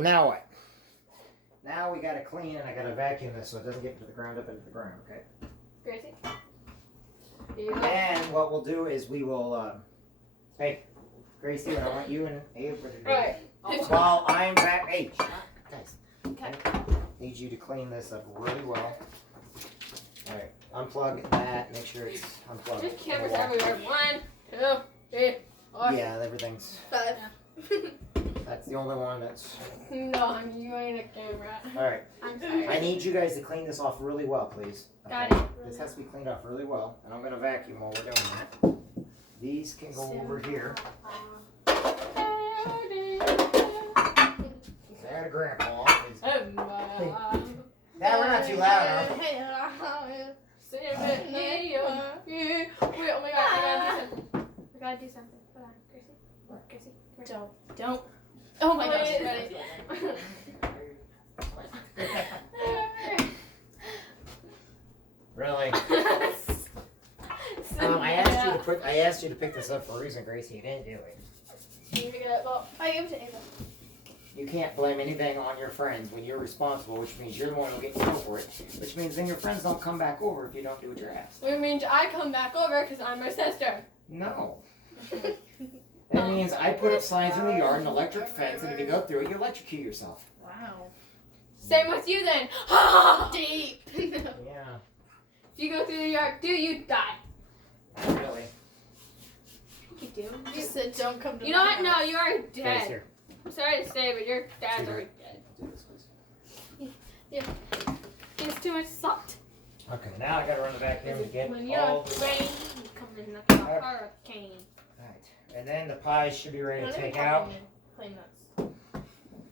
Now what? Now we gotta clean and I gotta vacuum this so it doesn't get into the ground up into the ground, okay? Gracie? And what we'll do is we will, hey, Gracie, I want you and Abe to do Right. while I'm back. Hey, guys. Okay. I need you to clean this up really well. Alright, unplug that, make sure it's unplugged. There's cameras everywhere. 1, 2, 3, 4. Yeah, everything's. 5. That's the only one that's. No, you ain't a camera. Alright. I'm sorry. I need you guys to clean this off really well, please. Got it. This has to be cleaned off really well, and I'm going to vacuum while we're doing that. These can go over here. Say hi to Grandpa. Now we're not too loud enough. Wait, oh my god, we gotta do something. Hold on, Gracie. Don't. Oh my gosh. Ready? Really? I asked you to pick this up for a reason, Gracie. You didn't do it. I gave it to Ava. You can't blame anything on your friends when you're responsible, which means you're the one who gets killed for it. Which means then your friends don't come back over if you don't do what you're asked. Which means I come back over because I'm her sister. No. That means I put up signs in the yard, an electric fence, and if you go through it, you electrocute yourself. Wow. Same with you then. Deep. Yeah. If you go through the yard, you die. Not really. You do. You said don't come to You know what? No, you are Grace dead. here. I'm sorry to say, but your dad's already dead. Do this, please. It's too much salt. Okay, now I gotta run the vacuum to get When you're all a the... rain, you come in like a hurricane. Alright, and then the pies should be ready to take out. Plain nuts.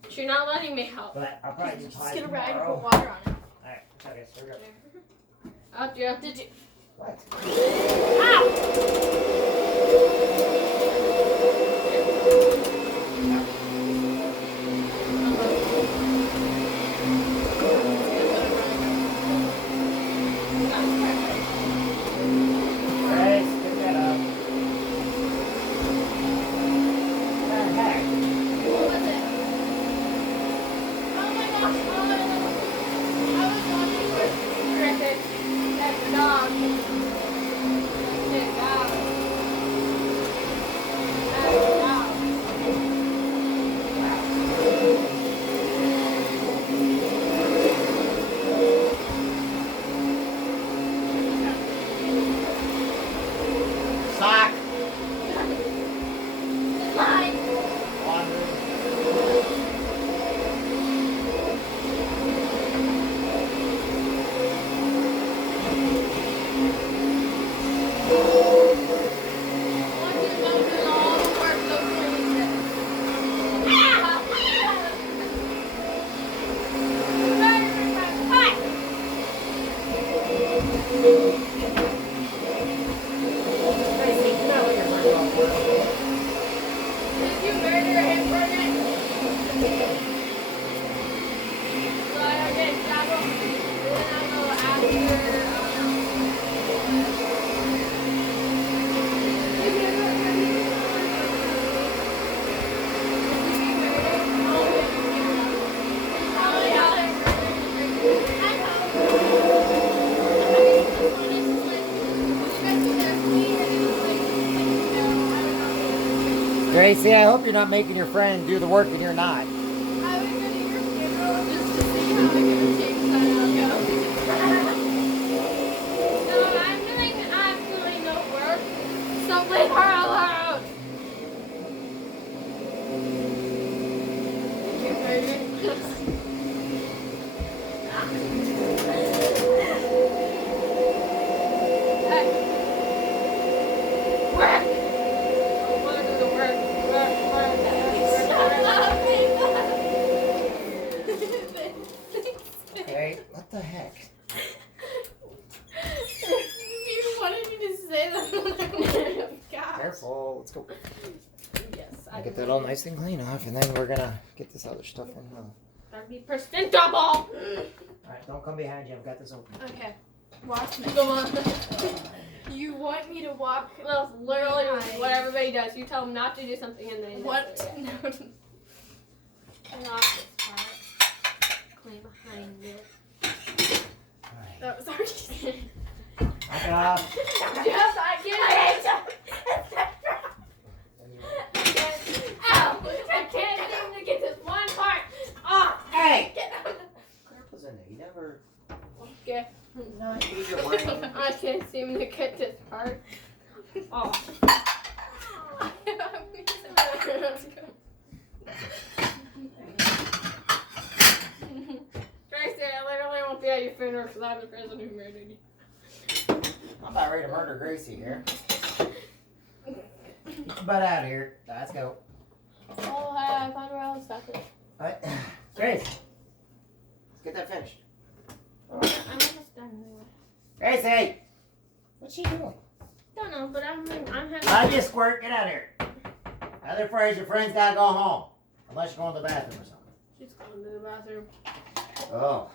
But you're not letting me help. But I'll probably do Just pies get a rag and tomorrow. put water on it. Alright, okay, so here we go. Out there. Did you? What? Grace, pick that up. What the heck? What was it? Oh my gosh. I was watching for Griffin. That's the dog. That's the dog. That's the dog. Sock. mine. Gracie, I hope you're not making your friend do the work and you're not. I would go to your funeral just to see how I'm gonna take that No, I'm doing absolutely no work. So leave her alone. Hey. Work. I want to do the work. Hey, what the heck? You wanted me to say that. Gosh. Careful, let's go. Yes, I'll get that all nice and clean off, and then we're gonna get this other stuff in. Gotta be presentable. Alright, don't come behind you. I've got this open. Okay. Watch me. Come on. You want me to walk? That's literally behind. what everybody does. You tell them not to do something and they What? do it. No. Not Kind of. Alright. That was already. Knock it off. Yes, I get it. Ow! I can't seem to get this one part off. Hey! Get out of Grandpa's in there. You never. Okay. Not use your brain. I can't seem to get this part off. Gracie, I literally won't be at your funeral because I'm the person who murdered you. I'm about ready to murder Gracie here. Get your butt out of here. Let's go. Oh, hi, I found where I was stuck. Alright. Grace. Let's get that finished. I'm almost done anyway. Gracie! What's she doing? Don't know, but I'm having. I just squirt. Get out of here. Other phrase, your friends gotta go home. Unless you're going to the bathroom or something. She's going to the bathroom. Oh.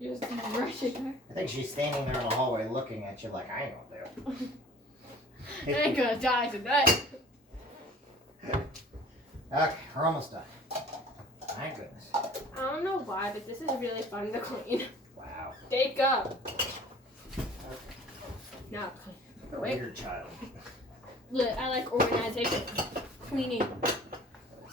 You're just rushing her. I think she's standing there in the hallway looking at you like, I ain't gonna do I it. ain't gonna die tonight. Okay, we're almost done. Thank goodness. I don't know why, but this is really fun to clean. Wow. Take up. Now clean. Oh, wait. Weird child. Look, I like organization. Cleaning.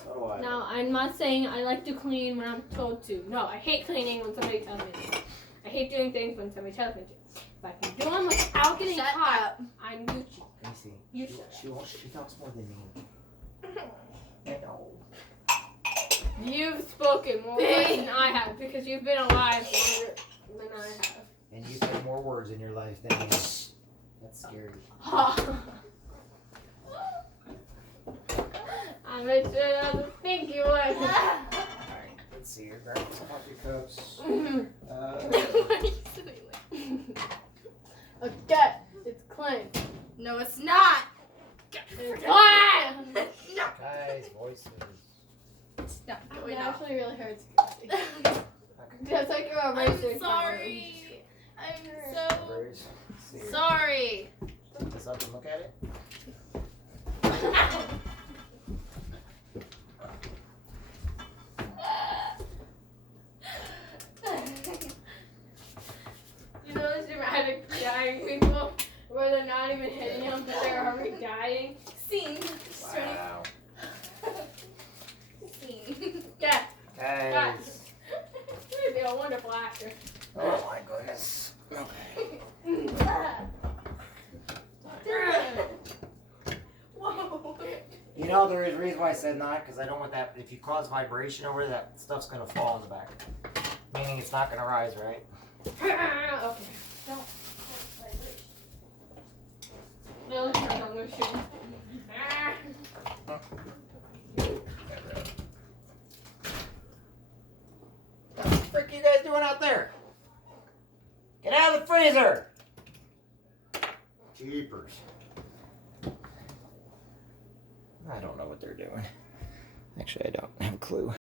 So do I. Now, I'm not saying I like to clean when I'm told to. No, I hate cleaning when somebody tells me to. I hate doing things when somebody tells me to. If I can do them without getting caught, I'm Gucci. Gracie, You she talks more than me. I know. You've spoken more words than I have because you've been alive longer than I have. And you said more words in your life than me. That's scary. I made sure I didn't think you would. Alright, let's see here. Grab some off your coats. Okay, it's clean. No, it's not. It's clean! Guys, voices. It's not It going off. actually really hurts. Okay. Just like you're erasing. I'm sorry. I'm so Let's see here. sorry. Lift this up and look at it. You know those dramatic dying people where they're not even hitting them, but they're already dying? Scene. Wow. Scene. Yeah, Guys. you'd be a wonderful actor. Oh my goodness. Okay. Whoa. You know, there is a reason why I said not, because I don't want that. If you cause vibration over there, that stuff's going to fall in the back. Meaning it's not going to rise, right? Okay. No, it's not on the shoe. What the frick are you guys doing out there? Get out of the freezer! Jeepers. I don't know what they're doing. Actually, I don't have a clue.